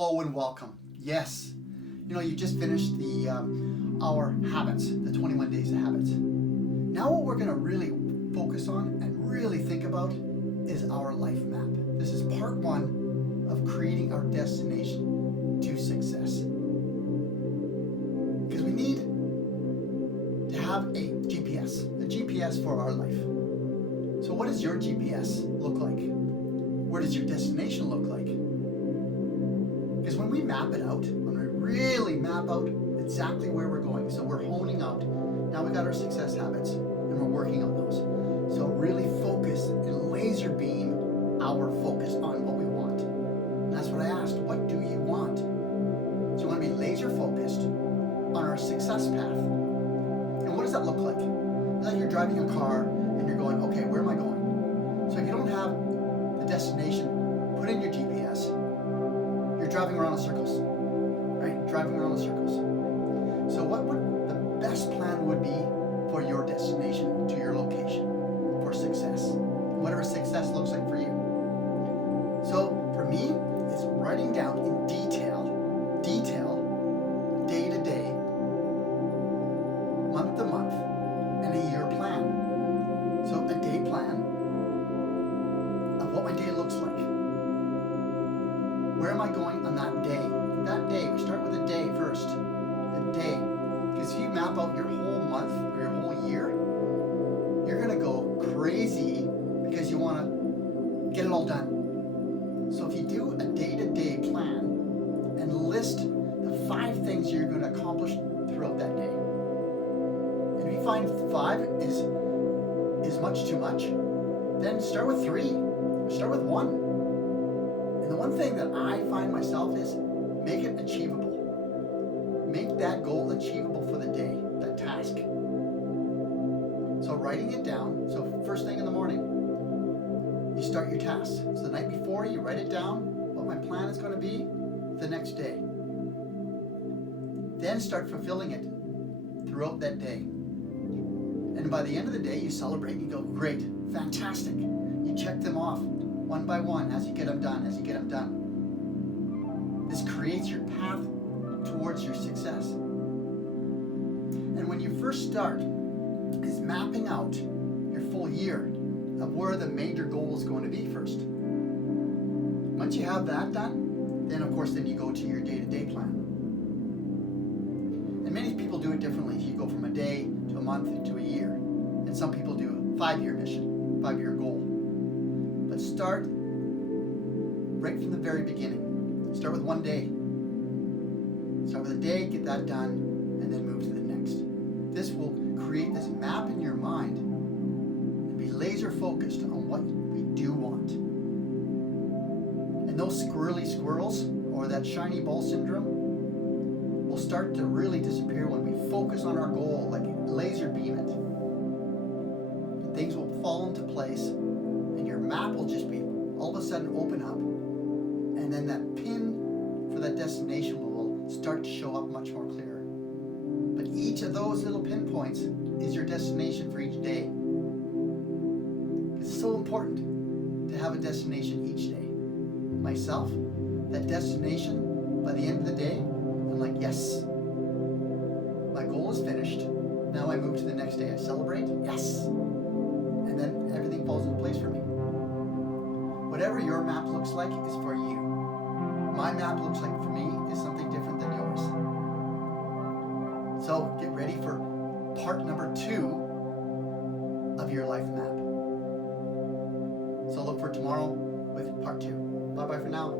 Hello and welcome. Yes, you just finished our habits, the 21 days of habits. Now what we're going to really focus on and really think about is our life map. This is part one of creating our destination to success. Because we need to have a GPS for our life. So what does your GPS look like? Where does your destination look like? Because when we map it out, when we really map out exactly where we're going, so we're honing out, now we got our success habits and we're working on those. So really focus and laser beam our focus on what we want. And that's what I asked, what do you want? So you want to be laser focused on our success path. And what does that look like? It's like you're driving a car and you're going, okay, where am I going? So if you don't have the destination, put in your GPS. You're driving around in circles, right? Driving around in circles. So what would the best plan would be for your destination, to your location, for success? Whatever success looks like for you. So for me, it's writing down in detail, day to day, month to month, and a year plan. So a day plan of what my day looks like. Where am I going on that day? That day, we start with a day first. A day. Because if you map out your whole month or your whole year, you're going to go crazy because you want to get it all done. So if you do a day-to-day plan and list the 5 things you're going to accomplish throughout that day. And if you find 5 is much too much, then start with 3. Start with 1. And the one thing that I find myself is make it achievable. Make that goal achievable for the day, that task. So writing it down, so first thing in the morning, you start your task. So the night before, you write it down, what my plan is going to be the next day. Then start fulfilling it throughout that day. And by the end of the day, you celebrate, you go, great, fantastic. You check them off one by one as you get them done, This creates your path towards your success. And when you first start, is mapping out your full year of where the major goal is going to be first. Once you have that done, then of course then you go to your day-to-day plan. And many people do it differently. You go from a day to a month to a year. And some people do a 5-year mission, 5-year goal. But start right from the very beginning. Start with one day. Start with a day, get that done, and then move to the next. This will create this map in your mind and be laser focused on what we do want. And those squirrely squirrels or that shiny ball syndrome will start to really disappear when we focus on our goal, like laser beam it. And things will fall into place and your map will just be all of a sudden open up. And then that pin for that destination will start to show up much more clearer. But each of those little pinpoints is your destination for each day. It's so important to have a destination each day. Myself, that destination, by the end of the day, I'm like, yes, my goal is finished. Now I move to the next day. I celebrate, yes. And then everything falls into place for me. Whatever your map looks like is for you. My map looks like for me is something different than yours. So get ready for part number 2 of your life map. So look for tomorrow with part 2. Bye-bye for now.